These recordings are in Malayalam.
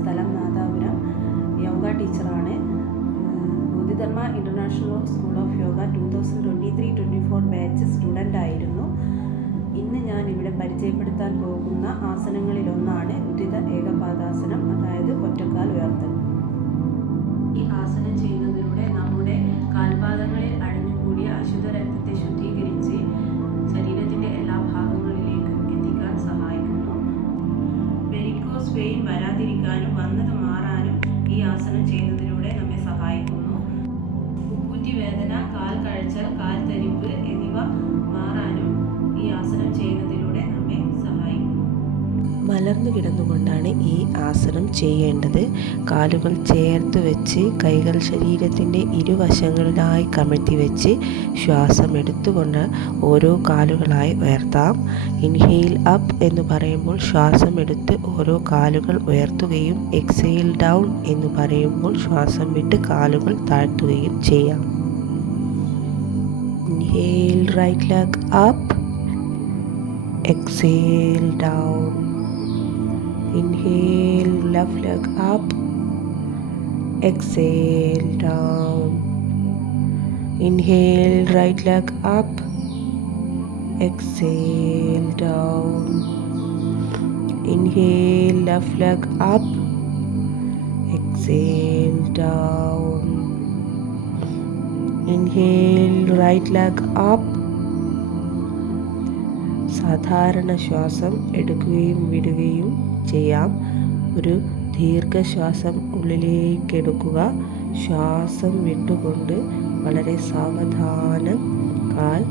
സ്ഥലം നാദാപുരം. യോഗ ടീച്ചറാണ്. Bodhidharma international school of yoga 2023-24 batch student ആയിരുന്നു. ഇന്ന് ഞാൻ ഇവിടെ പരിചയപ്പെടുത്താൻ പോകുന്ന ആസനങ്ങളിലൊന്നാണ് ഉദ്ധിത ഏകപാദാസനം, അതായത് ഒറ്റക്കാൽ ഉയർത്തൽ. ഈ ആസനം ചെയ്യുന്നതിലൂടെ നമ്മുടെ കാൽപാദങ്ങളിൽ അടിഞ്ഞുകൂടിയ അശുദ്ധ രക്തത്തെ ശുദ്ധീകരിച്ച് ശരീരത്തിൻ്റെ എല്ലാ ഭാഗങ്ങളിലേക്കും എത്തിക്കാൻ സഹായിക്കുന്നു. വെരിക്കോസ് വെയിൻ വരാതിരിക്കാനും വന്നത് മാറാനും ഈ ആസനം ചെയ്യുന്നതിലൂടെ നമ്മെ സഹായിക്കുന്നു. ഉപ്പൂറ്റി വേദന, കാൽ കഴച്ചൽ, കാൽ തരിപ്പ് എന്നിവ മാറാനും ഈ ആസനം ചെയ്യുന്നതിലൂടെ നമ്മെ സഹായിക്കുന്നു. മലർന്നു കിടന്നുകൊണ്ടാണ് ഈ ആസനം ചെയ്യേണ്ടത്. കാലുകൾ ചേർത്ത് വെച്ച് കൈകൾ ശരീരത്തിൻ്റെ ഇരുവശങ്ങളിലായി കമഴ്ത്തി വെച്ച് ശ്വാസം എടുത്തുകൊണ്ട് ഓരോ കാലുകളായി ഉയർത്താം. ഇൻഹെയിൽ അപ്പ് എന്ന് പറയുമ്പോൾ ശ്വാസം എടുത്ത് ഓരോ കാലുകൾ ഉയർത്തുകയും എക്സെയിൽ ഡൗൺ എന്ന് പറയുമ്പോൾ ശ്വാസം വിട്ട് കാലുകൾ താഴ്ത്തുകയും ചെയ്യാം. Inhale right leg up, exhale down. Inhale left leg up, exhale down. Inhale right leg up, exhale down. Inhale left leg up, exhale down. Inhale right leg up. സാധാരണ ശ്വാസം എടുക്കുകയും വിടുകയും ചെയ്യാം. ഒരു ദീർഘശ്വാസം ഉള്ളിലേക്ക് എടുക്കുക. ശ്വാസം വിട്ടുകൊണ്ട് വളരെ സാവധാനം കാൽ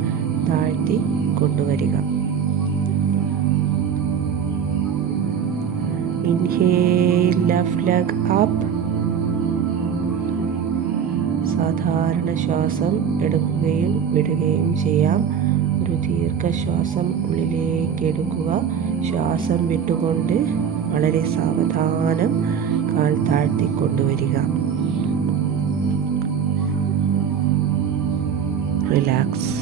താഴ്ത്തി കൊണ്ടുവരിക. Inhale left leg up. സാധാരണ ശ്വാസം എടുക്കുകയും വിടുകയും ചെയ്യാം. ഒരു ദീർഘശ്വാസം ഉള്ളിലേക്ക് എടുക്കുക. ശ്വാസം വിട്ടുകൊണ്ട് വളരെ സാവധാനം കാൽ താഴ്ത്തി കൊണ്ടുവരിക. റിലാക്സ്.